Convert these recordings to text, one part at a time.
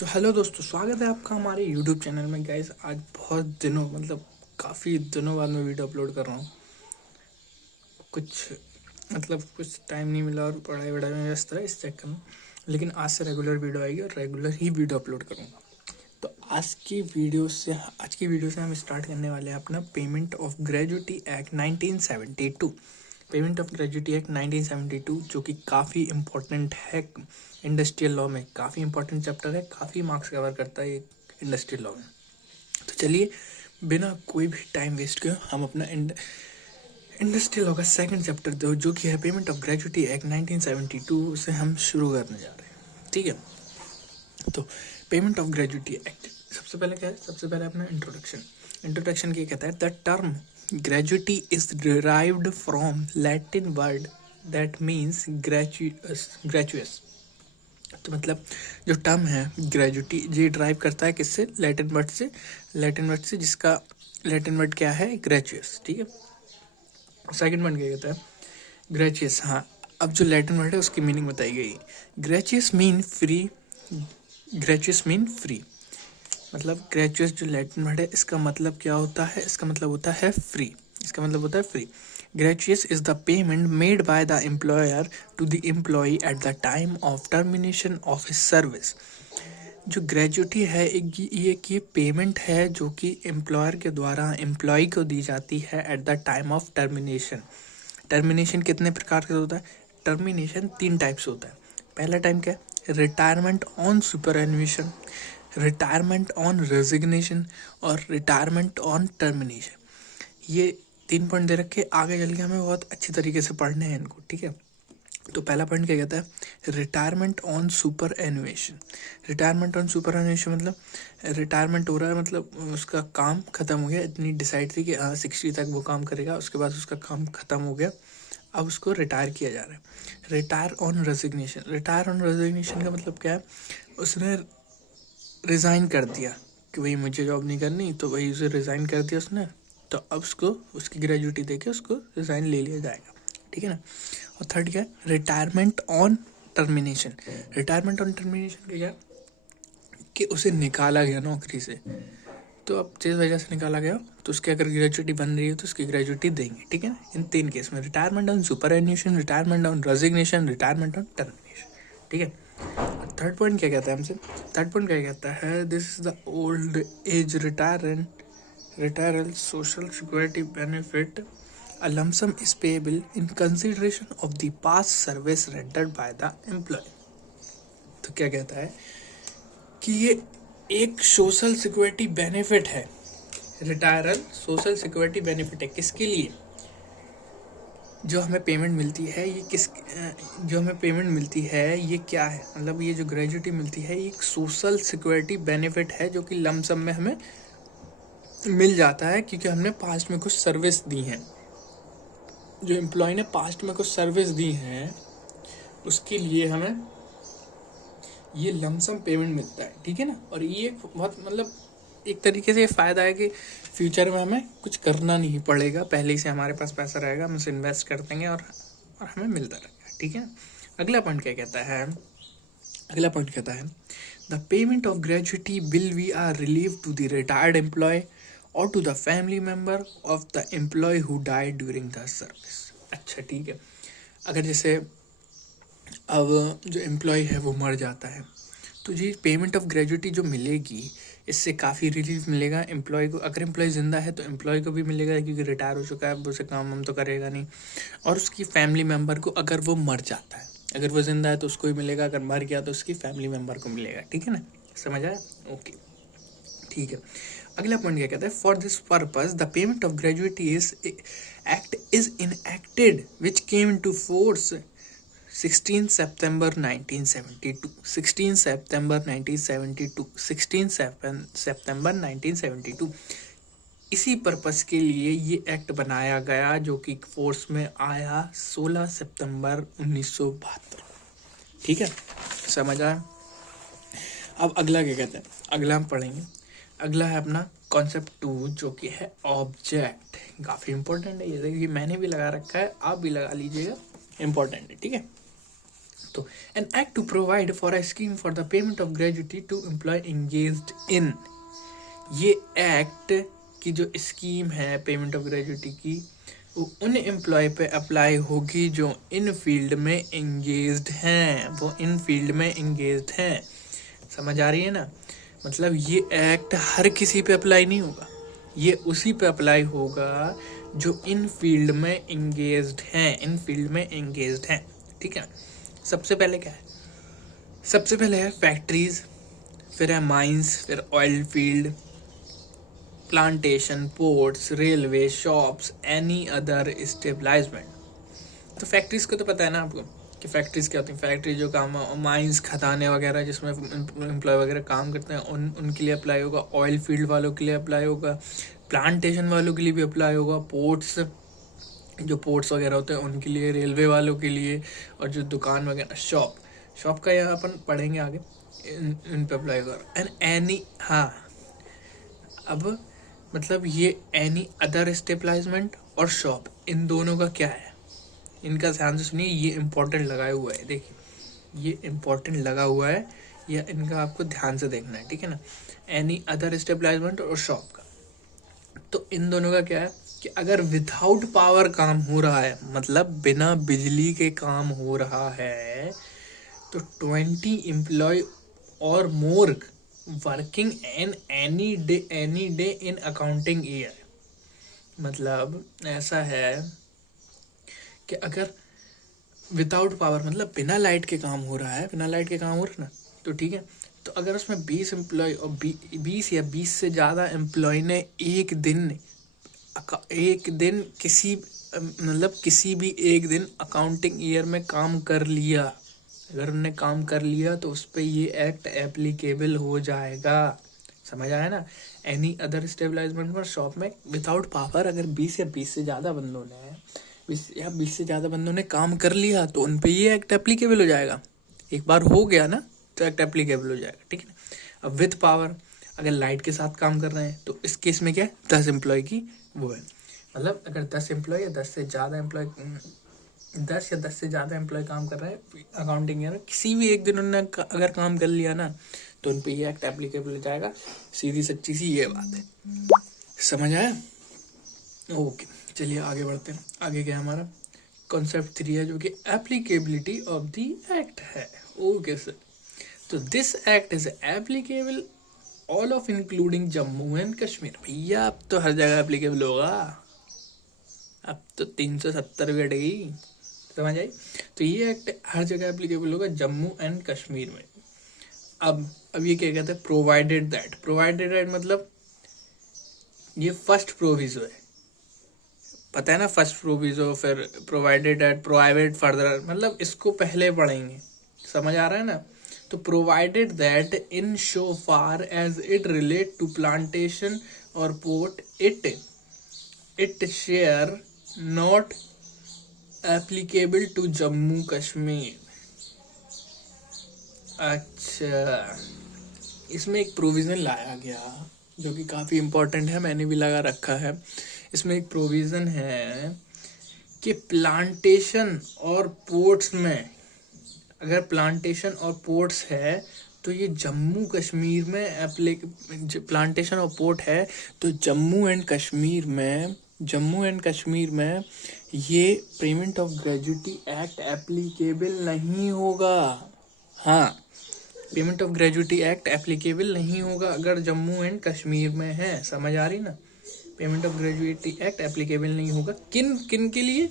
तो हेलो दोस्तों, स्वागत है आपका हमारे यूट्यूब चैनल में। गाइस, आज बहुत दिनों काफ़ी दिनों बाद मैं वीडियो अपलोड कर रहा हूँ। कुछ टाइम नहीं मिला और पढ़ाई वढ़ाई में व्यस्त रहा इस चक्कर में। लेकिन आज से रेगुलर वीडियो आएगी और रेगुलर ही वीडियो अपलोड करूँगा। तो आज की वीडियो से हम स्टार्ट करने वाले हैं अपना payment of gratuity act 1972। Payment of gratuity act 1972 जो कि काफ़ी इम्पोर्टेंट है इंडस्ट्रियल लॉ में। काफ़ी इंपॉर्टेंट चैप्टर है, काफ़ी मार्क्स कवर करता है ये इंडस्ट्रियल लॉ में। तो चलिए बिना कोई भी टाइम वेस्ट किए हम अपना इंडस्ट्रियल लॉ का सेकंड चैप्टर जो कि है पेमेंट ऑफ ग्रेजुटी एक्ट 1972 से हम शुरू करने जा रहे हैं। ठीक है, तो पेमेंट ऑफ ग्रेजुटी एक्ट सबसे पहले क्या है? सबसे पहले अपना इंट्रोडक्शन क्या कहता है? The term gratuity is derived from Latin word that means gratuitous. तो मतलब जो टर्म है ग्रेजुटी, ये ड्राइव करता है किससे? लैटिन वर्ड से जिसका लैटिन वर्ड क्या है? ग्रेचुअस। ठीक है, सेकंड वर्ड क्या कहता है? ग्रेचुअस। हाँ, अब जो लैटिन वर्ड है उसकी मीनिंग बताई गई। Gratuitous mean free. मतलब ग्रेचुअस जो लैटिन वर्ड है इसका मतलब क्या होता है? इसका मतलब होता है free. Gratuity is the payment made by the employer to the employee at the time of termination of his service. जो ग्रेजुटी है ये पेमेंट है जो कि एम्प्लॉयर के द्वारा एम्प्लॉय को दी जाती है eight the time of termination. Termination कितने प्रकार का होता है? टर्मिनेशन 3 टाइप से होता है। पहला टाइम क्या है? Retirement on superannuation, retirement on resignation और रिटायरमेंट ऑन टर्मिनेशन। ये 3 पॉइंट दे रखे, आगे चल के हमें बहुत अच्छी तरीके से पढ़ने हैं इनको। ठीक है, तो पहला पॉइंट क्या कहता है? Retirement on superannuation. Retirement on superannuation मतलब रिटायरमेंट हो रहा है, मतलब उसका काम खत्म हो गया। इतनी डिसाइड थी कि हाँ 60 तक वो काम करेगा, उसके बाद उसका काम खत्म हो गया, अब उसको रिटायर किया जा रहा है। रिटायर ऑन रेजिग्नेशन का मतलब क्या है? उसने रिज़ाइन कर दिया कि भाई मुझे जॉब नहीं करनी, तो वही उसे रिज़ाइन कर दिया उसने, तो अब उसको उसकी ग्रेजुटी देके उसको रिज़ाइन ले लिया जाएगा। ठीक है ना। और थर्ड क्या है? रिटायरमेंट ऑन टर्मिनेशन का क्या? कि उसे निकाला गया नौकरी से, तो अब जिस वजह से निकाला गया तो उसकी अगर ग्रेजुटी बन रही है तो उसकी ग्रेजुटी देंगे। ठीक है ना। इन 3 केस में, retirement on superannuation, retirement on resignation, retirement on termination. ठीक है। थर्ड पॉइंट क्या कहता है हमसे? थर्ड पॉइंट क्या कहता है? This is the old age retiral social security benefit, a lump sum is payable in consideration of the past service rendered by the employee। तो क्या कहता है कि ये एक सोशल सिक्योरिटी बेनिफिट है। रिटायरल सोशल सिक्योरिटी बेनिफिट है किसके लिए? जो हमें पेमेंट मिलती है ये क्या है? मतलब ये जो ग्रेजुटी मिलती है ये एक सोशल सिक्योरिटी बेनिफिट है जो कि लमसम में हमें मिल जाता है क्योंकि हमने पास्ट में कुछ सर्विस दी है। जो एम्प्लॉय ने पास्ट में कुछ सर्विस दी है उसके लिए हमें ये लमसम पेमेंट मिलता है। ठीक है ना। और ये बहुत मतलब एक तरीके से ये फ़ायदा है कि फ्यूचर में हमें कुछ करना नहीं पड़ेगा, पहले से हमारे पास पैसा रहेगा, हम उसे इन्वेस्ट कर देंगे और हमें मिलता रहेगा। ठीक है। अगला पॉइंट क्या कहता है? The payment of gratuity will be are relieve to the retired employee or to the family member of the employee who died during the service. अच्छा, ठीक है। अगर जैसे अब जो एम्प्लॉय है वो मर जाता है तो जी पेमेंट ऑफ ग्रेजुटी जो मिलेगी इससे काफ़ी रिलीफ मिलेगा एम्प्लॉय को। अगर एम्प्लॉय ज़िंदा है तो एम्प्लॉय को भी मिलेगा क्योंकि रिटायर हो चुका है, अब उसे काम हम तो करेगा नहीं। और उसकी फैमिली मेम्बर को, अगर वो मर जाता है, अगर वो ज़िंदा है तो उसको ही मिलेगा, अगर मर गया तो उसकी फैमिली मेम्बर को मिलेगा। ठीक है ना, समझ आया? ओके, ठीक है। अगला पॉइंट क्या कहता है? For this purpose the payment of gratuity act is enacted which came into force 16 सितंबर 1972। इसी पर्पस के लिए ये एक्ट बनाया गया जो कि फोर्स में आया 16 सितंबर 1972। ठीक है, समझ आया? अब अगला क्या कहते हैं? अगला हम पढ़ेंगे। अगला है अपना कॉन्सेप्ट 2 जो कि है ऑब्जेक्ट। काफ़ी इंपॉर्टेंट है ये, देखिए मैंने भी लगा रखा है, आप भी लगा लीजिएगा, इंपॉर्टेंट है। ठीक है, तो an act to provide for a scheme for the payment of gratuity to employee engaged in, ये एक्ट की जो स्कीम है पेमेंट ऑफ ग्रेजुटी की, वो उन एम्प्लॉय पे अप्लाई होगी जो इन फील्ड में एंगेज्ड हैं, वो इन फील्ड में एंगेज्ड हैं। समझ आ रही है ना? मतलब ये एक्ट हर किसी पे अप्लाई नहीं होगा, ये उसी पे अप्लाई होगा जो इन फील्ड में एंगेज्ड हैं, इन फील्ड में एंगेज्ड हैं। ठीक है, सबसे पहले क्या है? सबसे पहले है फैक्ट्रीज, फिर है माइंस, फिर oil field, plantation, ports, railway, shops, any other establishment. तो फैक्ट्रीज को तो पता है ना आपको कि फैक्ट्रीज क्या होती हैं। फैक्ट्री जो काम, माइंस, खदानें वगैरह जिसमें एम्प्लॉय वगैरह काम करते हैं, उनके लिए अप्लाई होगा। ऑयल फील्ड वालों के लिए अप्लाई होगा, प्लांटेशन वालों के लिए भी अप्लाई होगा, पोर्ट्स, जो पोर्ट्स वगैरह होते हैं उनके लिए, रेलवे वालों के लिए, और जो दुकान वगैरह, शॉप का यहाँ अपन पढ़ेंगे आगे, इन पे अप्लाई होगा। एंड एनी, हाँ, अब मतलब ये एनी अदर स्टेबलाइजमेंट और शॉप, इन दोनों का क्या है, इनका ध्यान से सुनिए, ये इम्पोर्टेंट लगाया हुआ है, देखिए ये इम्पोर्टेंट लगा हुआ है, या इनका आपको ध्यान से देखना है, ठीक है ना। एनी अदर स्टेबलाइजमेंट और शॉप का, तो इन दोनों का क्या है कि अगर विदाउट पावर काम हो रहा है, मतलब बिना बिजली के काम हो रहा है, तो 20 एम्प्लॉय और मोर working in any day in accounting year. मतलब ऐसा है कि अगर विदाउट पावर मतलब बिना लाइट के काम हो रहा है, बिना लाइट के काम हो रहा है ना, तो ठीक है, तो अगर उसमें 20 एम्प्लॉय और 20 या 20 से ज़्यादा एम्प्लॉय ने एक दिन किसी भी एक दिन अकाउंटिंग ईयर में काम कर लिया, अगर उन्होंने काम कर लिया तो उस पर ये एक्ट एप्लीकेबल हो जाएगा। समझ आया ना? एनी अदर स्टेबलाइजमेंट पर शॉप में विदाउट पावर अगर 20 या 20 से ज़्यादा बंदों ने काम कर लिया तो उन पे ये एक्ट एप्लीकेबल हो जाएगा। एक बार हो गया ना तो एक्ट एप्लीकेबल हो जाएगा, ठीक है ना। अब विद पावर अगर लाइट के साथ काम कर रहे हैं तो इस केस में क्या है, 10 एम्प्लॉय की वो है, मतलब अगर 10 एम्प्लॉय या 10 या 10 से ज़्यादा एम्प्लॉय काम कर रहे हैं अकाउंटिंग ईयर में, किसी भी एक दिन उन्होंने अगर काम कर लिया ना तो उन पे ये एक्ट एप्लीकेबल हो जाएगा। सीधी सच्ची सी ये बात है, समझ आया? ओके, चलिए आगे बढ़ते हैं। आगे क्या हमारा कॉन्सेप्ट 3 है जो कि एप्लीकेबिलिटी ऑफ द एक्ट है। ओके सर, तो this act is applicable all of including Jammu and Kashmir. भैया अब तो हर जगह एप्लीकेबल होगा, अब तो 370 भी हटेगी, समझ आई? तो ये एक्ट हर जगह एप्लीकेबल होगा जम्मू एंड कश्मीर में। अब ये क्या कहते हैं, प्रोवाइडेड दैट मतलब ये फर्स्ट प्रोविजो है, पता है ना, फर्स्ट प्रोविजो, फिर प्रोवाइडेड दैट, प्रोवाइडेड फर्दर, मतलब इसको पहले पढ़ेंगे, समझ आ रहा है ना। तो provided that in so far as it relate to plantation or port it shall not applicable to Jammu Kashmir. अच्छा, इसमें एक प्रोविज़न लाया गया जो कि काफ़ी इम्पोर्टेंट है, मैंने भी लगा रखा है। इसमें एक प्रोविज़न है कि प्लांटेशन और पोर्ट्स में, अगर प्लांटेशन और पोर्ट्स है तो ये जम्मू कश्मीर में प्लांटेशन और पोर्ट है तो जम्मू एंड कश्मीर में ये payment of gratuity act applicable नहीं होगा। हाँ, payment of gratuity act applicable नहीं होगा अगर जम्मू एंड कश्मीर में है, समझ आ रही ना। Payment of gratuity act applicable नहीं होगा किन के लिए,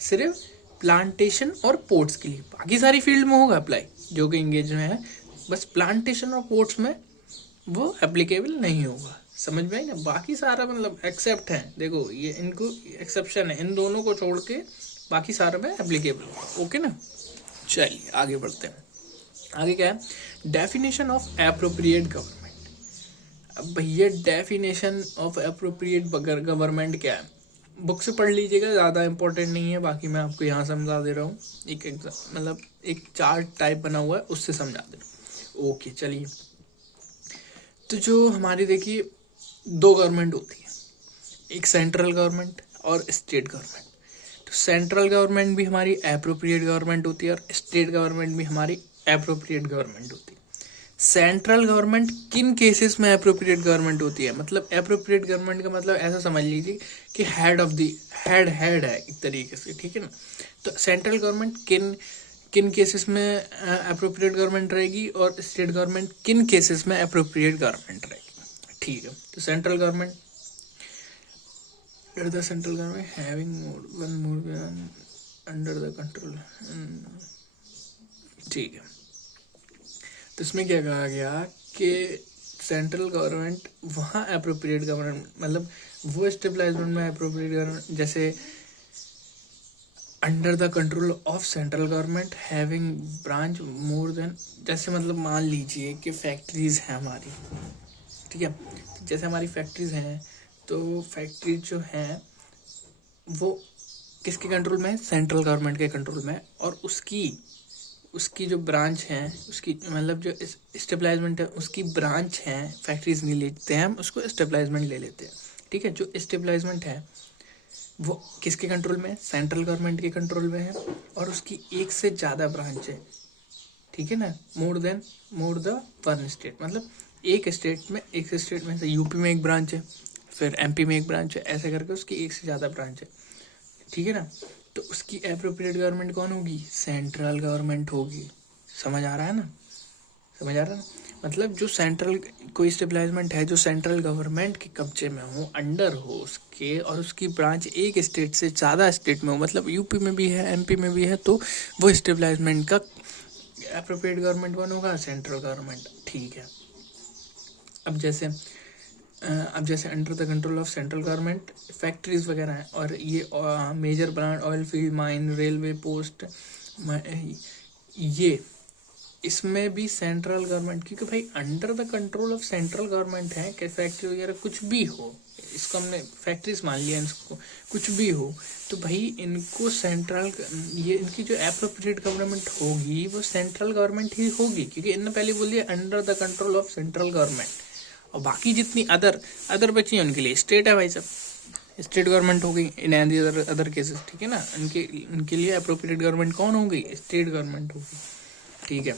सिर्फ प्लांटेशन और पोर्ट्स के लिए, बाकी सारी फील्ड में होगा अप्लाई जो कि इंगेज में है, बस प्लांटेशन और पोर्ट्स में वो एप्लीकेबल नहीं होगा। समझ में आई ना? बाकी सारा मतलब एक्सेप्ट है, देखो ये इनको एक्सेप्शन है, इन दोनों को छोड़ के बाकी सारा में एप्लीकेबल होगा। ओके ना, चलिए आगे बढ़ते हैं। आगे क्या है, डेफिनेशन ऑफ एप्रोप्रिएट गवर्नमेंट। अब भैया डेफिनेशन ऑफ एप्रोप्रिएट गवर्नमेंट क्या है, बुक से पढ़ लीजिएगा, ज़्यादा इंपॉर्टेंट नहीं है, बाकी मैं आपको यहाँ समझा दे रहा हूँ। एक मतलब एक चार्ट टाइप बना हुआ है उससे समझा दे रहा हूँ। ओके चलिए, तो जो हमारी देखिए 2 गवर्नमेंट होती है, एक सेंट्रल गवर्नमेंट और स्टेट गवर्नमेंट। तो तो सेंट्रल गवर्नमेंट भी हमारी एप्रोप्रिएट गवर्नमेंट होती है और स्टेट गवर्नमेंट भी हमारी एप्रोप्रिएट गवर्नमेंट होती है। सेंट्रल गवर्नमेंट किन केसेस में एप्रोप्रिएट गवर्नमेंट होती है, मतलब एप्रोप्रिएट गवर्नमेंट का मतलब ऐसा समझ लीजिए कि हेड ऑफ द हेड है एक तरीके से, ठीक है ना। तो सेंट्रल गवर्नमेंट किन किन केसेस में एप्रोप्रिएट गवर्नमेंट रहेगी और स्टेट गवर्नमेंट किन केसेस में एप्रोप्रिएट गवर्नमेंट रहेगी, ठीक है। तो central government the central government having one more under the control, ठीक है। तो इसमें क्या कहा गया कि सेंट्रल गवर्नमेंट वहाँ एप्रोप्रिएट गवर्नमेंट मतलब वो स्टेबलाइजमेंट में एप्रोप्रिएट गवर्नमेंट, जैसे under the control of central government having branch more than, जैसे मतलब मान लीजिए कि फैक्ट्रीज हैं हमारी, ठीक है। जैसे हमारी फैक्ट्रीज हैं तो फैक्ट्रीज जो हैं वो किसके कंट्रोल में है, सेंट्रल गवर्नमेंट के कंट्रोल में है, और उसकी जो ब्रांच है, उसकी मतलब जो स्टेबलाइजमेंट है उसकी ब्रांच है, फैक्ट्रीज नहीं लेते हैं हम उसको, स्टेबलाइजमेंट ले लेते हैं, ठीक है। जो स्टेबलाइजमेंट है वो किसके कंट्रोल में है, सेंट्रल गवर्नमेंट के कंट्रोल में है, और उसकी एक से ज़्यादा ब्रांच है, ठीक है ना। मोर द वन स्टेट, मतलब एक स्टेट में से यूपी में एक ब्रांच है, फिर एमपी में एक ब्रांच है, ऐसे करके उसकी एक से ज़्यादा ब्रांच है, ठीक है ना। तो उसकी एप्रोप्रिएट गवर्नमेंट कौन होगी, सेंट्रल गवर्नमेंट होगी। समझ आ रहा है ना, समझ आ रहा है ना। मतलब जो सेंट्रल कोई स्टेबलाइजमेंट है जो सेंट्रल गवर्नमेंट के कब्जे में हो, अंडर हो उसके, और उसकी ब्रांच एक स्टेट से ज़्यादा स्टेट में हो, मतलब यूपी में भी है एमपी में भी है, तो वो स्टेबलाइजमेंट का एप्रोप्रिएट गवर्नमेंट कौन होगा, सेंट्रल गवर्नमेंट, ठीक है। अब जैसे under the control of central government factories वगैरह हैं, और ये major brand oil field, mine, railway, post, ये इसमें भी सेंट्रल गवर्नमेंट, क्योंकि भाई under the control of central government है कि फैक्ट्री वगैरह कुछ भी हो, इसको हमने फैक्ट्रीज मान लिया, इसको कुछ भी हो, तो भाई इनको सेंट्रल, ये इनकी जो एप्रोप्रिएट गवर्नमेंट होगी वो सेंट्रल गवर्नमेंट ही होगी, क्योंकि इनने पहले बोल दिया under the control of central government, और बाकी जितनी अदर बची हैं उनके लिए स्टेट है भाई साहब, स्टेट गवर्नमेंट हो गई इन अदर केसेस, ठीक है ना। उनके लिए अप्रोप्रिएट गवर्नमेंट कौन हो गई, स्टेट गवर्नमेंट होगी, ठीक है।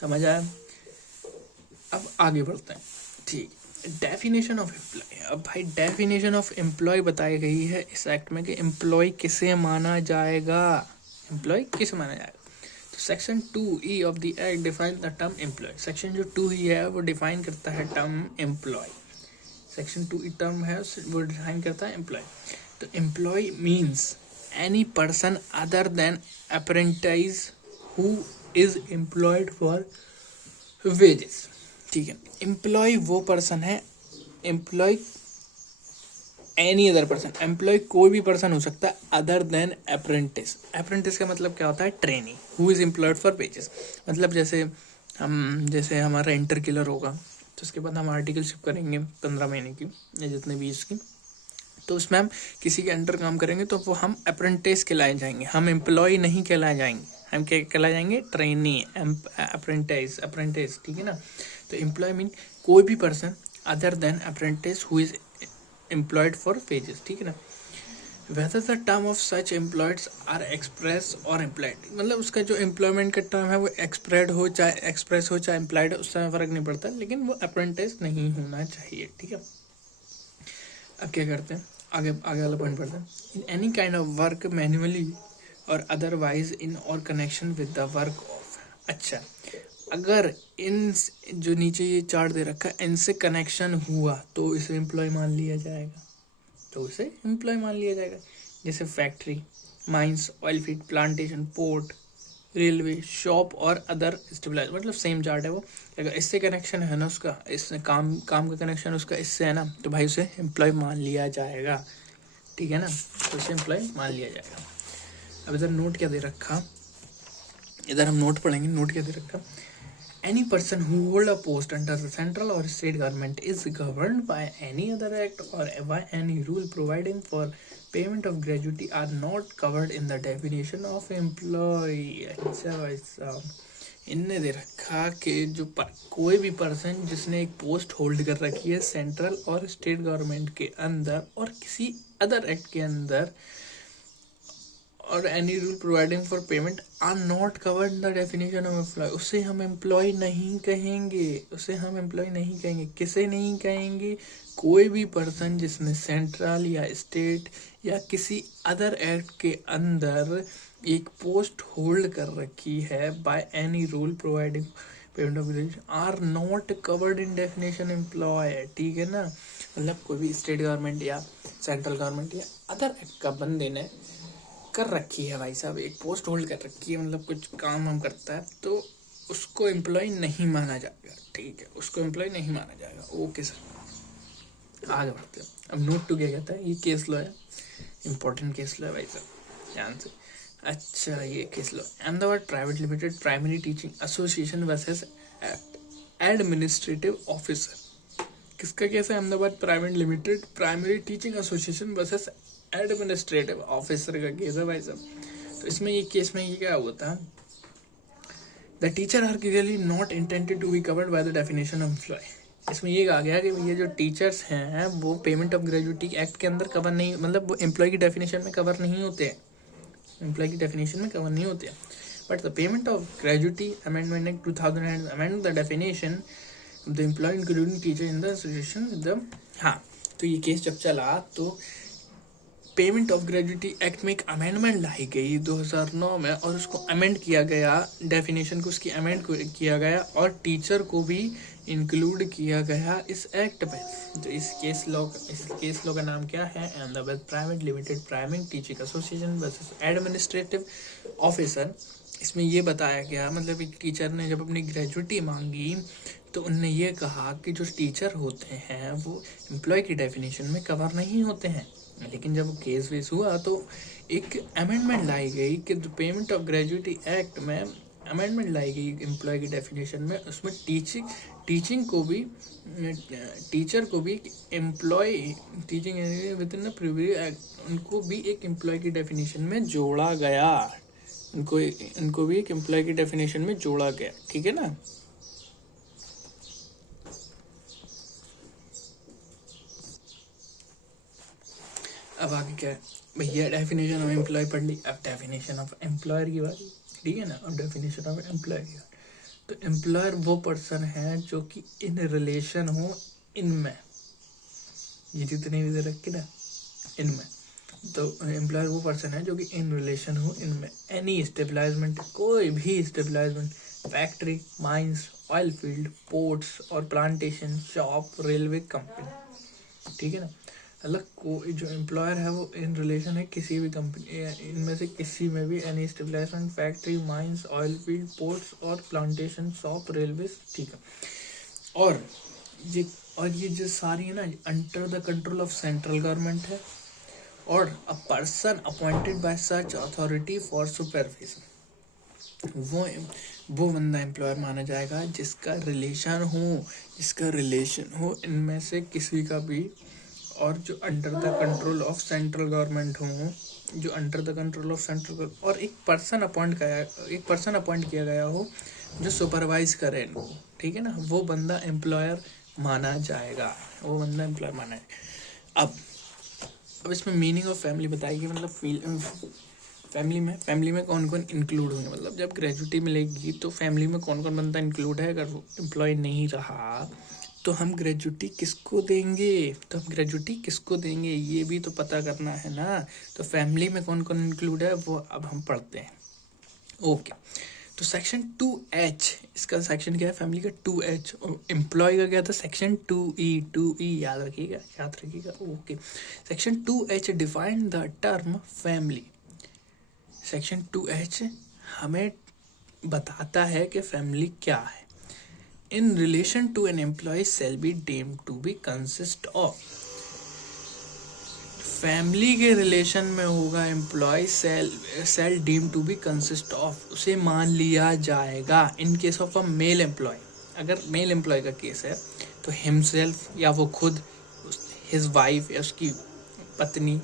समझ आया। अब आगे बढ़ते हैं, ठीक। डेफिनेशन ऑफ एम्प्लॉय, अब भाई डेफिनेशन ऑफ एम्प्लॉय बताई गई है इस एक्ट में कि एम्प्लॉय किसे माना जाएगा, एम्प्लॉय किसे माना जाएगा। तो section 2E of the act define the term employ, section जो 2 ही है वो डिफाइन करता है term employ, section 2E term है वो डिफाइन करता है एम्प्लॉय। तो employee means any person other than apprentice who is employed for wages, ठीक है। एम्प्लॉय वो पर्सन है, employee any other person, employee कोई भी पर्सन हो सकता है अदर देन अप्रेंटिस। अप्रेंटिस का मतलब क्या होता है, trainee, who is employed for wages. मतलब जैसे हमारा इंटर किलर होगा तो उसके बाद हम आर्टिकलशिप करेंगे 15 महीने की या जितने भी इसकी, तो उसमें हम किसी के अंडर काम करेंगे तो वो हम अप्रेंटिस कहलाए जाएंगे, हम एम्प्लॉय नहीं कहलाए जाएंगे, हम क्या कहलाए जाएंगे, ट्रेनी, अप्रेंटिस, ठीक है ना। तो एम्प्लॉय मीन कोई भी person other than apprentice who is employed for wages, ठीक है ना। Whether the term of such employments are express or employed, मतलब उसका जो एम्प्लॉयमेंट का टर्म है वो एक्सप्रेस हो चाहे एम्प्लॉयड, उससे फर्क नहीं पड़ता, लेकिन वो अप्रेंटिस नहीं होना चाहिए, ठीक है। अब क्या करते हैं, आगे वाला पॉइंट पढ़ते हैं। In any kind of work manually और अदरवाइज इन और connection with the work of, अच्छा अगर इन जो नीचे ये चार्ट दे रखा है इनसे कनेक्शन हुआ तो इसे एम्प्लॉय मान लिया जाएगा, जैसे factory, mines, oil field, plantation, port, railway, shop और अदर स्टेबलाइज, मतलब सेम चार्ट है वो। अगर इससे कनेक्शन है ना उसका, इससे काम का कनेक्शन उसका इससे है ना, तो भाई उसे एम्प्लॉय मान लिया जाएगा, ठीक है ना, तो उसे एम्प्लॉय मान लिया जाएगा। अब इधर नोट क्या दे रखा, इधर हम नोट पढ़ेंगे, नोट क्या दे रखा, any person who hold a post under the central or state government is governed by any other act or by any rule providing for payment of gratuity are not covered in the definition of employee। अच्छा भाई साहब, इनने दे रखा कि जो कोई भी person जिसने एक पोस्ट होल्ड कर रखी है सेंट्रल और स्टेट गवर्नमेंट के अंदर और किसी अदर एक्ट के अंदर, और any rule providing for payment are not covered in the definition of employee, उसे हम एम्प्लॉय नहीं कहेंगे, उसे हम एम्प्लॉय नहीं कहेंगे। किसे नहीं कहेंगे? कोई भी पर्सन जिसने सेंट्रल या स्टेट या किसी अदर एक्ट के अंदर एक पोस्ट होल्ड कर रखी है by any rule providing payment of are not covered in definition employee. ठीक है ना, मतलब कोई भी स्टेट गवर्नमेंट या सेंट्रल गवर्नमेंट या अदर एक्ट का बंदे ने कर रखी है भाई साहब, एक पोस्ट होल्ड कर रखी है, मतलब कुछ काम हम करता है, तो उसको एम्प्लॉय नहीं माना जाएगा। ठीक है, उसको एम्प्लॉय नहीं माना जाएगा। ओके सर, आगे बढ़ते हैं। अब नोट टू क्या कहता है, ये केस लॉ है, इंपॉर्टेंट केस लॉ है भाई साहब, ध्यान से। अच्छा, ये case law, Ahmedabad private limited primary teaching association versus administrative officer. किसका केस है? Ahmedabad private limited primary teaching association versus administrative officer का केस है भाई साहब। तो इसमें ये केस में ये क्या हुआ था, the teacher are clearly not intended to be covered by the definition of employee. इसमें ये कहा गया कि ये जो टीचर्स हैं वो पेमेंट ऑफ ग्रेजुएटी एक्ट के अंदर कवर नहीं, मतलब वो एम्प्लॉय की डेफिनेशन में कवर नहीं होते हैं, एम्प्लॉय की डेफिनेशन में कवर नहीं होते हैं। But the payment of gratuity amendment act 2000 has amend the definition of the employee including teacher in the association with the. हाँ, तो ये केस जब चला तो पेमेंट ऑफ ग्रेजुएटी एक्ट में एक अमेंडमेंट लाई गई 2009 में, और उसको अमेंड किया गया, डेफिनेशन को उसकी अमेंड किया गया, और टीचर को भी इंक्लूड किया गया इस एक्ट में। तो इस केस लॉ का नाम क्या है? Ahmedabad private limited primary teaching association versus administrative officer. इसमें ये बताया गया, मतलब एक टीचर ने जब अपनी ग्रेजुएटी मांगी तो उनने ये कहा कि जो टीचर होते हैं वो एम्प्लॉय की डेफिनेशन में कवर नहीं होते हैं। लेकिन जब केस वेस हुआ तो एक अमेंडमेंट लाई गई कि पेमेंट ऑफ ग्रेजुएटी एक्ट में अमेंडमेंट लाई गई एम्प्लॉय की डेफिनेशन में, उसमें टीचिंग को भी, टीचर को भी employee teaching within previous act, उनको भी एक एम्प्लॉय की डेफिनेशन में जोड़ा गया, उनको भी एक एम्प्लॉय की डेफिनेशन में जोड़ा गया। ठीक है ना। अब आगे क्या है भैया, डेफिनेशन ऑफ एम्प्लॉय पढ़ ली, अब डेफिनेशन ऑफ एम्प्लॉयर की बात। ठीक है ना। अब डेफिनेशन ऑफ एम्प्लॉयर की बात, तो एम्प्लॉयर वो पर्सन है जो कि इन रिलेशन हो इनमें, ये जितने भी दे रखे ना इनमें, तो एम्प्लॉयर वो पर्सन है जो कि इन रिलेशन हो इनमें। एनी स्टेबलाइजमेंट, कोई भी establishment, factory, mines, oil field, ports और प्लांटेशन, शॉप, रेलवे कंपनी। ठीक है ना। अलग को जो एम्प्लॉयर है वो इन रिलेशन है किसी भी कंपनी, इनमें से किसी में भी, any establishment, factory, mines, oil field, ports और प्लांटेशन, शॉप, रेलवे। ठीक है। और ये जो सारी है ना under the control of central government है, और a person appointed by such authority for supervision, वो बंदा एम्प्लॉयर माना जाएगा जिसका रिलेशन हो इनमें से किसी का भी, और जो under the control of central government हो, जो under the control of central, और एक पर्सन अपॉइंट किया गया हो जो सुपरवाइज करे इनको। ठीक है ना। वो बंदा एम्प्लॉयर माना जाएगा, वो बंदा एम्प्लॉयर माना जाएगा। अब इसमें मीनिंग ऑफ फैमिली बताइए, मतलब फैमिली में कौन कौन इंक्लूड होंगे, मतलब जब ग्रेजुएटी मिलेगी तो फैमिली में कौन कौन बंदा इंक्लूड है। अगर वो एम्प्लॉय नहीं रहा तो हम ग्रेजुएटी किसको देंगे, ये भी तो पता करना है ना। तो फैमिली में कौन कौन इंक्लूड है वो अब हम पढ़ते हैं। ओके, तो सेक्शन 2H, इसका सेक्शन क्या है फैमिली का? 2H। और एम्प्लॉय का क्या था? सेक्शन 2E याद रखिएगा। Okay, section 2H define the term family. Section 2H हमें बताता है कि फैमिली क्या है। In relation to an employee shall be deemed to be consist of, family के रिलेशन में होगा employee shall deem to be consist of, उसे मान लिया जाएगा। In case of a male employee, अगर मेल एम्प्लॉय का केस है तो हिमसेल्फ या वो खुद, हिज वाइफ या उसकी पत्नी,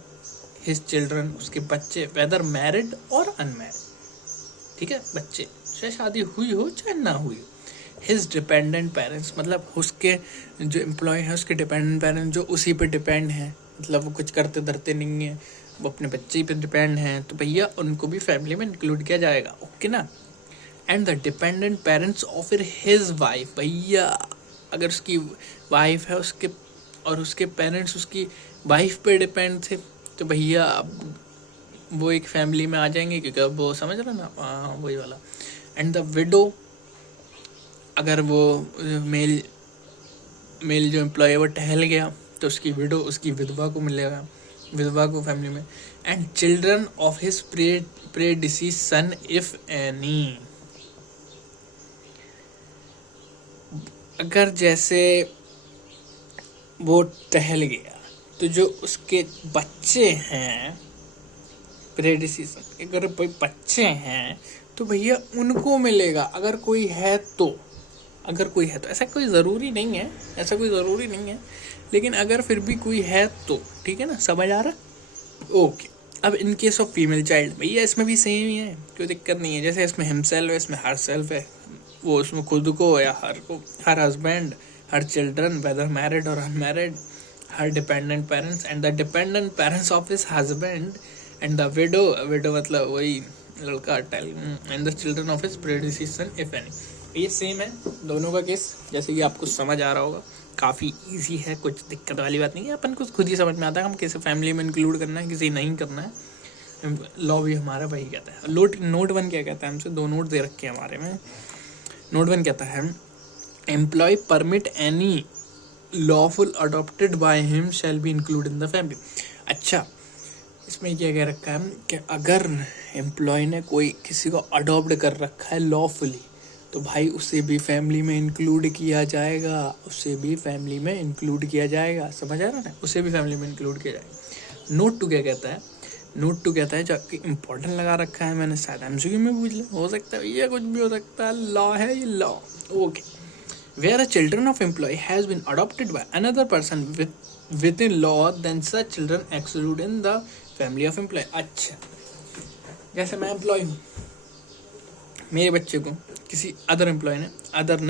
हिज चिल्ड्रन, उसके बच्चे, वेदर मैरिड और अनमैरिड। ठीक है, बच्चे चाहे शादी हुई हो चाहे ना हुई हो। हिज डिपेंडेंट पेरेंट्स, मतलब उसके जो एम्प्लॉय है उसके डिपेंडेंट पेरेंट्स जो उसी पे डिपेंड हैं, मतलब वो कुछ करते धरते नहीं है, वो अपने बच्चे पे डिपेंड हैं, तो भैया उनको भी फैमिली में इंक्लूड किया जाएगा, ओके ना। And the dependent parents of his wife, भैया अगर उसकी वाइफ है उसके और उसके पेरेंट्स उसकी वाइफ पे डिपेंड थे, तो भैया अब वो एक फैमिली में आ जाएंगे, क्योंकि अब वो समझ रहे ना, हाँ वही वाला। एंड द विडो, अगर वो मेल मेल जो एम्प्लॉय है वो टहल गया, तो उसकी विडो उसकी विधवा को मिलेगा, विधवा को फैमिली में। And children of his predeceased son if any, अगर जैसे वो टहल गया तो जो उसके बच्चे हैं प्रेडिसीजन, अगर कोई बच्चे हैं तो भैया उनको मिलेगा, अगर कोई है तो, अगर कोई है तो, ऐसा कोई ज़रूरी नहीं है, ऐसा कोई ज़रूरी नहीं है, लेकिन अगर फिर भी कोई है तो ठीक है ना, समझ आ रहा, ओके। अब इन केस ऑफ फीमेल चाइल्ड, भैया इसमें भी सेम ही है, कोई दिक्कत नहीं है, जैसे इसमें हिमसेल्फ है, इसमें हर सेल्फ है, वो उसमें खुद को या हर को, her husband, her children whether married or unmarried, her dependent parents and the dependent parents of his husband and the widow, widow मतलब वही लड़का, and the children of his predeceased if any. ये same है दोनों का case, जैसे कि आपको समझ आ रहा होगा, काफ़ी इजी है, कुछ दिक्कत वाली बात नहीं है, अपन को खुद ही समझ में आता है हम कैसे फैमिली में इंक्लूड करना है, किसी नहीं करना है। लॉ भी हमारा वही कहता है। नोट 1 क्या कहता है, हमसे 2 नोट दे रखे हैं हमारे में। नोट 1 कहता है employee permit any lawful adopted by him shall be include in the family. अच्छा, इसमें क्या कह रखा है कि अगर एम्प्लॉय ने कोई किसी को अडॉप्ट कर रखा है लॉफुली, तो भाई उसे भी फैमिली में इंक्लूड किया जाएगा, उसे भी फैमिली में इंक्लूड किया जाएगा, समझ आ रहा है ना, उसे भी फैमिली में इंक्लूड किया जाएगा। नोट 2 क्या कहता है, नोट 2 कहता है, जो इम्पोर्टेंट लगा रखा है मैंने, शायद एमसीक्यू में पूछ ले, हो सकता है ये कुछ भी हो सकता है, लॉ है ये law, okay. Where a children of employee has been adopted by another person within law, then such children exclude in the family of employee. अच्छा, जैसे मैं एम्प्लॉय हूँ, मेरे बच्चे को किसी अदर एम्प्लॉय ने अदर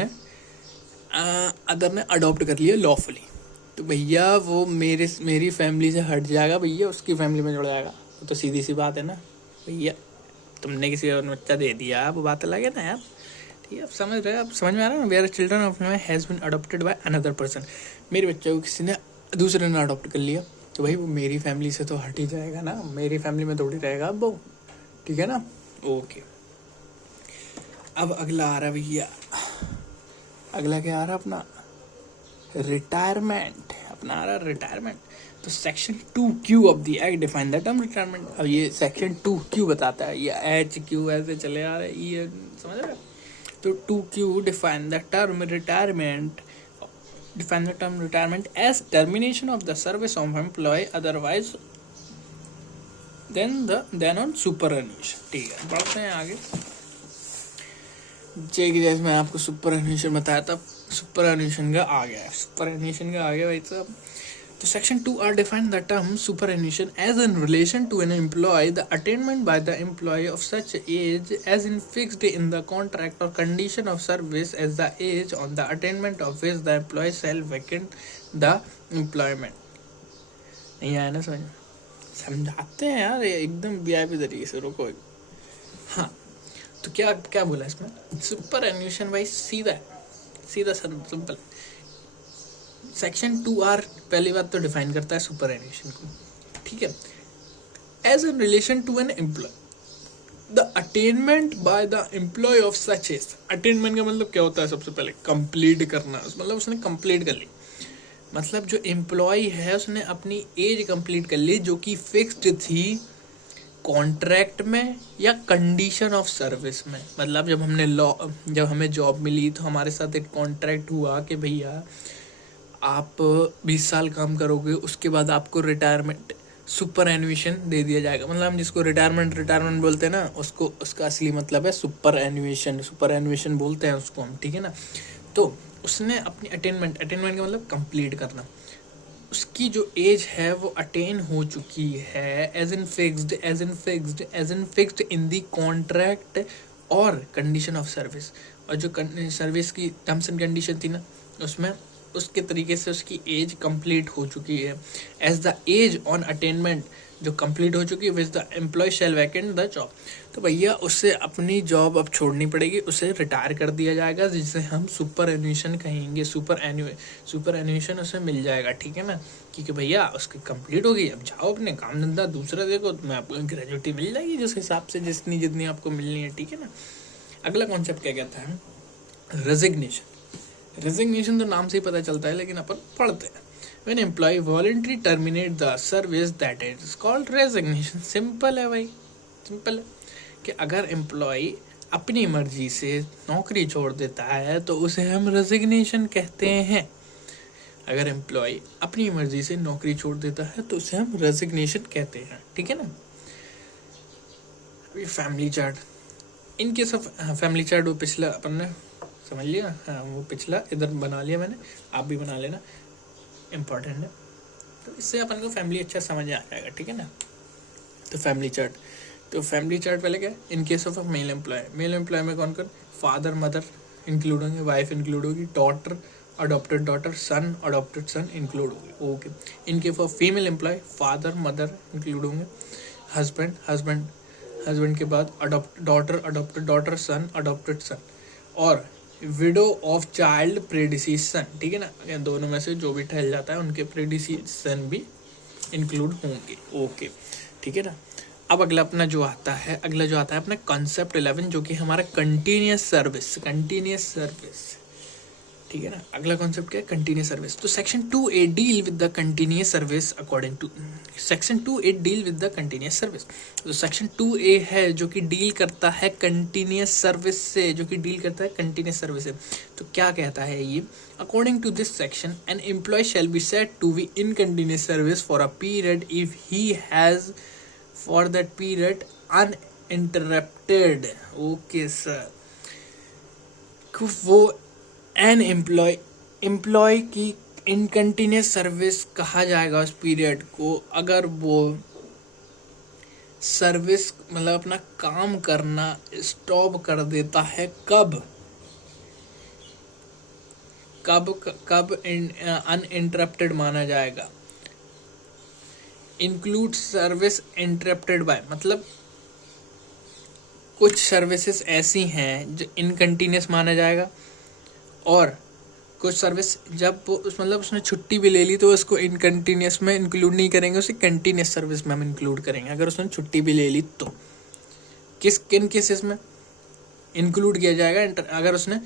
ने अडॉप्ट कर लिया लॉफुली, तो भैया वो मेरी फैमिली से हट जाएगा, भैया उसकी फैमिली में जुड़ जाएगा, वो तो सीधी सी बात है ना भैया, तुमने किसी और बच्चा दे दिया, वो बात अलग है ना यार, ठीक है, अब समझ रहे हैं, अब समझ में आ रहा है ना। Where children of has been adopted by another person, मेरे बच्चे को किसी ने दूसरे ने अडॉप्ट कर लिया, तो भाई वो मेरी फैमिली से तो हट ही जाएगा ना, मेरी फैमिली में थोड़ी रहेगा अब वो, ठीक है ना, ओके। अब अगला आ रहा है भैया, अगला क्या आ रहा है अपना, रिटायरमेंट, अपना आ रहा है रिटायरमेंट। तो section 2Q of the act define the term retirement. अब ये सेक्शन 2Q बताता है, ये HQ ऐसे चले आ रहे, ये समझ रहे हो। तो 2Q define the term retirement, define the term retirement as termination of the service of employee otherwise then on superannuation। ठीक है, बढ़ते हैं आगे। जैसे मैं आपको सुपरएन्यूएशन बताया था, सुपरएन्यूएशन का आ गया है, सुपरएन्यूएशन का आ गया भाई साहब। तो section 2 define the term superannuation as in relation to an employee the attainment by the employee of such age as in fixed in the contract or condition of service as the age on the attainment of which the employee shall vacate the employment। नहीं आया ना समझ, समझाते हैं यार एकदम VIP तरीके से, रुको। हाँ, तो क्या क्या बोला इसमें, सुपरएन्यूएशन भाई सीधा सिंपल। सेक्शन 2R पहली बात तो डिफाइन करता है सुपरएन्यूएशन को, ठीक है, age in relation to an employee the attainment by the employee of such age. Attainment का मतलब क्या होता है, सबसे पहले कंप्लीट करना, मतलब उसने कंप्लीट कर ली, मतलब जो एम्प्लॉय है उसने अपनी एज कंप्लीट कर ली जो कि फिक्स्ड थी कॉन्ट्रैक्ट में या कंडीशन ऑफ सर्विस में। मतलब जब हमें जॉब मिली तो हमारे साथ एक कॉन्ट्रैक्ट हुआ कि भैया आप 20 साल काम करोगे, उसके बाद आपको रिटायरमेंट सुपरएन्यूएशन दे दिया जाएगा। मतलब हम जिसको रिटायरमेंट बोलते हैं ना, उसको उसका असली मतलब है सुपरएन्यूएशन बोलते हैं उसको हम, ठीक है ना। तो उसने अपनी अटेनमेंट का मतलब कंप्लीट करना, उसकी जो एज है वो अटेन हो चुकी है age in fixed in the contract और कंडीशन ऑफ सर्विस। और जो सर्विस की टर्म्स एंड कंडीशन थी ना, उसमें उसके तरीके से उसकी एज कंप्लीट हो चुकी है। Age the age on attainment जो कंप्लीट हो चुकी है, which the employee shall vacant the job. तो भैया उसे अपनी जॉब अब छोड़नी पड़ेगी, उसे रिटायर कर दिया जाएगा, जिसे हम सुपर एन्यूएशन कहेंगे। सुपर एन्यूएशन उसे मिल जाएगा, ठीक है ना, क्योंकि भैया उसकी कंप्लीट होगी, अब जाओ अपने काम धंधा दूसरा देखो, तुम्हें आपको ग्रेजुएटी मिल जाएगी जिस हिसाब से जितनी जितनी आपको मिलनी है, ठीक है ना। अगला कॉन्सेप्ट क्या कहता है, रेजिग्नेशन। रेजिग्नेशन तो नाम से ही पता चलता है, लेकिन अपन पढ़ते हैं। When employee voluntarily terminate the service, that is called resignation। Simple है भाई, सिंपल है कि अगर एम्प्लॉय अपनी मर्जी से नौकरी छोड़ देता है तो उसे हम रेजिग्नेशन कहते हैं। अगर एम्प्लॉय अपनी मर्जी से नौकरी छोड़ देता है तो उसे हम रेजिग्नेशन कहते हैं, ठीक है ना। अभी फैमिली चार्ट, इनके सब फैमिली चार्ट वो पिछला अपन ने समझ लिया, हाँ वो पिछला इधर बना लिया मैंने, आप भी बना लेना, इम्पॉर्टेंट है। तो इससे अपन को फैमिली अच्छा समझ आ जाएगा, ठीक है ना। तो फैमिली चार्ट, तो फैमिली चार्ट पहले क्या है, in case of a male employee, male employee में कौन कौन, फादर मदर इंक्लूड होंगे, वाइफ इंक्लूड होगी, daughter adopted daughter, son adopted son include होगी, okay. In case of female employee, father mother include होंगे, हस्बैंड के बाद adopted daughter, son adopted son, और विडो ऑफ चाइल्ड प्रेडिसीसन, ठीक है ना। दोनों में से जो भी ठहल जाता है उनके प्रेडिसीसन भी इंक्लूड होंगे, ओके, ठीक है ना। अब अगला अपना जो आता है अपना कॉन्सेप्ट 11, जो कि हमारा कंटिन्यूस सर्विस, ठीक है ना। अगला कॉन्सेप्ट क्या है, कंटिन्यूस सर्विस। तो section 2A deal with the continuous service according to section 2A deal with the continuous service. तो सेक्शन 2A है जो कि डील करता है कंटिन्यूस सर्विस से, तो क्या कहता है ये, according to this section an employee shall be said to be in continuous service for a period if he has for that period uninterrupted, okay sir. वो एन एम्प्लॉय की इन कंटिन्यूस सर्विस कहा जाएगा उस period को अगर वो service मतलब अपना काम करना स्टॉप कर देता है। कब अनइंटरप्टेड माना जाएगा। इंक्लूड सर्विस इंटरप्टेड बाय, मतलब कुछ सर्विसेज ऐसी हैं जो इनकंटिन्यूस माना जाएगा, और कुछ सर्विस जब वो मतलब उसने छुट्टी भी ले ली तो उसको इनकंटिन्यूस में इंक्लूड नहीं करेंगे, उसे कंटिन्यूस सर्विस में हम इंक्लूड करेंगे। अगर उसने छुट्टी भी ले ली तो किन केसेस में इंक्लूड किया जाएगा। अगर उसने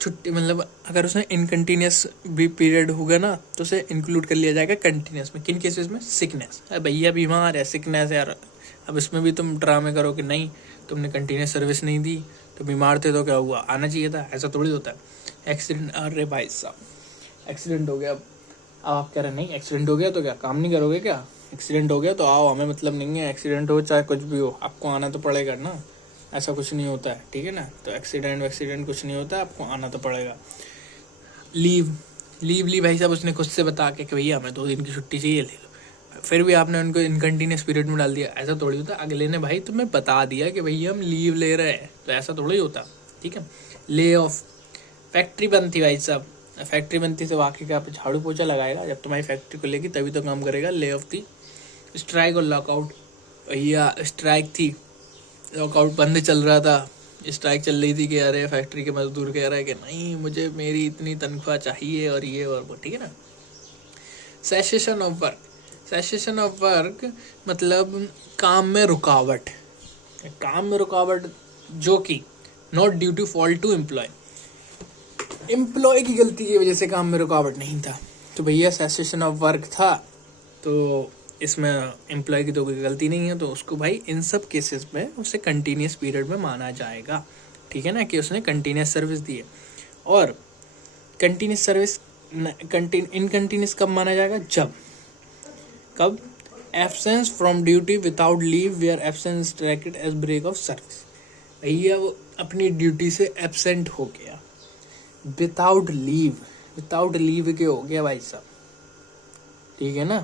छुट्टी मतलब अगर उसने इनकंटिन्यूस भी पीरियड होगा ना तो उसे इंक्लूड कर लिया जाएगा कंटिन्यूस में। किन केसेस में, सिकनेस, भैया बीमार है, सिकनेस है यार, अब इसमें भी तुम ड्रामे करो कि नहीं तुमने कंटिन्यूस सर्विस नहीं दी तो बीमार थे तो क्या हुआ, आना चाहिए था, ऐसा थोड़ी होता है। एक्सीडेंट, अरे भाई साहब एक्सीडेंट हो गया, अब आप कह रहे नहीं एक्सीडेंट हो गया तो क्या काम नहीं करोगे क्या, एक्सीडेंट हो गया तो आओ, हमें मतलब नहीं है, एक्सीडेंट हो चाहे कुछ भी हो आपको आना तो पड़ेगा ना, ऐसा कुछ नहीं होता है, ठीक है ना। तो एक्सीडेंट कुछ नहीं होता, आपको आना तो पड़ेगा। लीव भाई साहब उसने खुद से बता के कि भैया हमें 2 दिन की छुट्टी चाहिए, ले लो, फिर भी आपने उनको इनकंटिन्यूस पीरियड में डाल दिया, ऐसा थोड़ी होता। अगले ने भाई तुम्हें बता दिया कि भैया हम लीव ले रहे हैं, तो ऐसा थोड़ी होता, ठीक है। ले ऑफ, फैक्ट्री बंद थी भाई साहब, फैक्ट्री बंद थी तो वाकई क्या झाड़ू पोछा लगाएगा, जब तुम्हारी फैक्ट्री को लेगी तभी तो काम करेगा। ले ऑफ थी। स्ट्राइक और लॉकआउट, भैया स्ट्राइक थी, लॉकआउट बंद चल रहा था, स्ट्राइक चल रही थी कि अरे फैक्ट्री के मजदूर कह रहा है कि नहीं मुझे मेरी इतनी तनख्वाह चाहिए और ये और वो, ठीक है ना। सेसेशन ऑफ वर्क मतलब काम में रुकावट जो कि not due to fault to employee की गलती की वजह से काम में रुकावट नहीं था, तो भैया सेसेशन ऑफ वर्क था, तो इसमें एम्प्लॉय की तो कोई गलती नहीं है, तो उसको भाई इन सब केसेस में उसे कंटिन्यूस पीरियड में माना जाएगा, ठीक है ना, कि उसने कंटिन्यूस सर्विस दी है। और कंटिन्यूस सर्विस इनकंटिन्यूस कब माना जाएगा, कब absence from duty without leave where absence treated as break of service. भैया वो अपनी ड्यूटी से एब्सेंट हो गया विदाउट लीव के हो गया भाई साहब, ठीक है ना,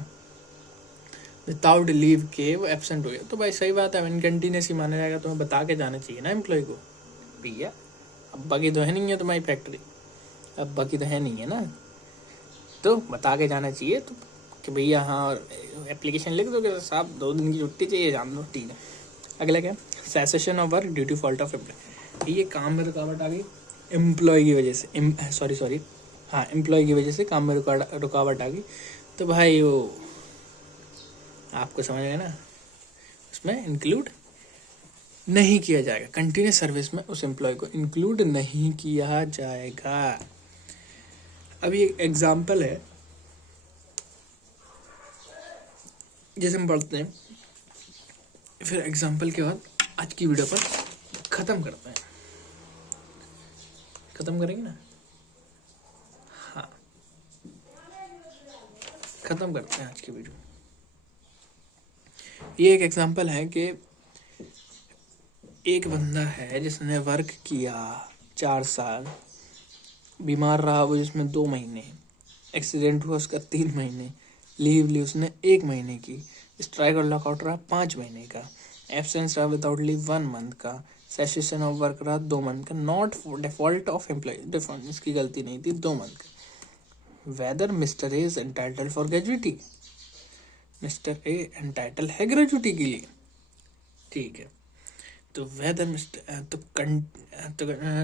विदाउट लीव के वो एब्सेंट हो गया, तो भाई सही बात है, इनकंटिन्यूस ही माना जाएगा। तुम्हें बता के जाना चाहिए ना एम्प्लॉय को, भैया अब्बा की तो है नहीं है तुम्हारी फैक्ट्री, अब्बा की तो है नहीं है ना, तो बता के जाना चाहिए, तो कि भैया हाँ एप्लीकेशन लिख दो कि साहब 2 दिन की छुट्टी चाहिए, जान दो, ठीक है। अगला क्या, cessation of work due to fault of employee. ये काम में रुकावट आ गई एम्प्लॉय की वजह से, सॉरी हाँ एम्प्लॉय की वजह से काम में रुकावट आ गई, तो भाई वो आपको समझ गए ना, उसमें इंक्लूड नहीं किया जाएगा, कंटिन्यूस सर्विस में उस एम्प्लॉय को इंक्लूड नहीं किया जाएगा। अभी एक एग्जांपल है, जैसे हम पढ़ते हैं, फिर एग्जांपल के बाद आज की वीडियो पर ख़त्म करते हैं, ख़त्म करेंगे ना, हाँ ख़त्म करते हैं आज की वीडियो। ये एक एग्जांपल है कि एक बंदा है जिसने वर्क किया 4 साल, बीमार रहा वो जिसमें 2 महीने, एक्सीडेंट हुआ उसका 3 महीने, लीव ली उसने 1 महीने की, स्ट्राइक और लॉकआउट रहा 5 महीने का, एब्सेंस रहा विदाउट लीव 1 मंथ का, सेसेशन ऑफ वर्क रहा 2 मंथ का, not default of employee, default इसकी गलती नहीं थी, 2 मंथ का। Whether mister A is entitled for gratuity, mister A entitle है ग्रेजुटी के लिए, ठीक है। तो वेदर मिस्टर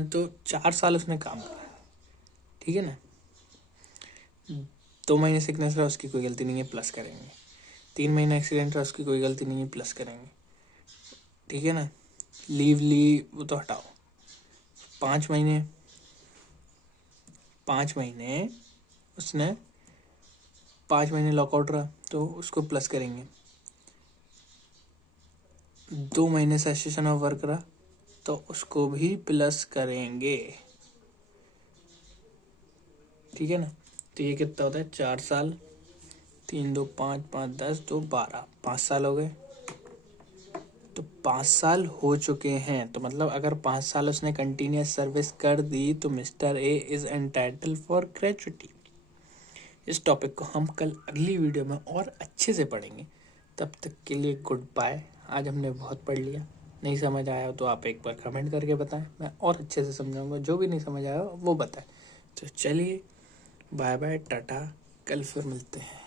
तो 4 साल उसने काम करा, ठीक है ना, 2 महीने सिकनेस रहा उसकी कोई गलती नहीं है, प्लस करेंगे, 3 महीने एक्सीडेंट रहा उसकी कोई गलती नहीं है, प्लस करेंगे, ठीक है ना, लीव ली वो तो हटाओ, 5 महीने उसने 5 महीने लॉकआउट रहा तो उसको प्लस करेंगे, 2 महीने सेसेशन ऑफ वर्क रहा तो उसको भी प्लस करेंगे, ठीक है ना। तो ये कितना होता है, 4 साल, 3 2 5 5 10 2 12, 5 साल हो गए। तो 5 साल हो चुके हैं, तो मतलब अगर 5 साल उसने कंटिन्यूस सर्विस कर दी तो mister A is entitle for gratuity. इस टॉपिक को हम कल अगली वीडियो में और अच्छे से पढ़ेंगे, तब तक के लिए गुड बाय। आज हमने बहुत पढ़ लिया, नहीं समझ आया तो आप एक बार कमेंट करके बताएं, मैं और अच्छे से समझाऊंगा, जो भी नहीं समझ आया वो बताएं। तो चलिए बाय बाय टाटा, कल फिर मिलते हैं।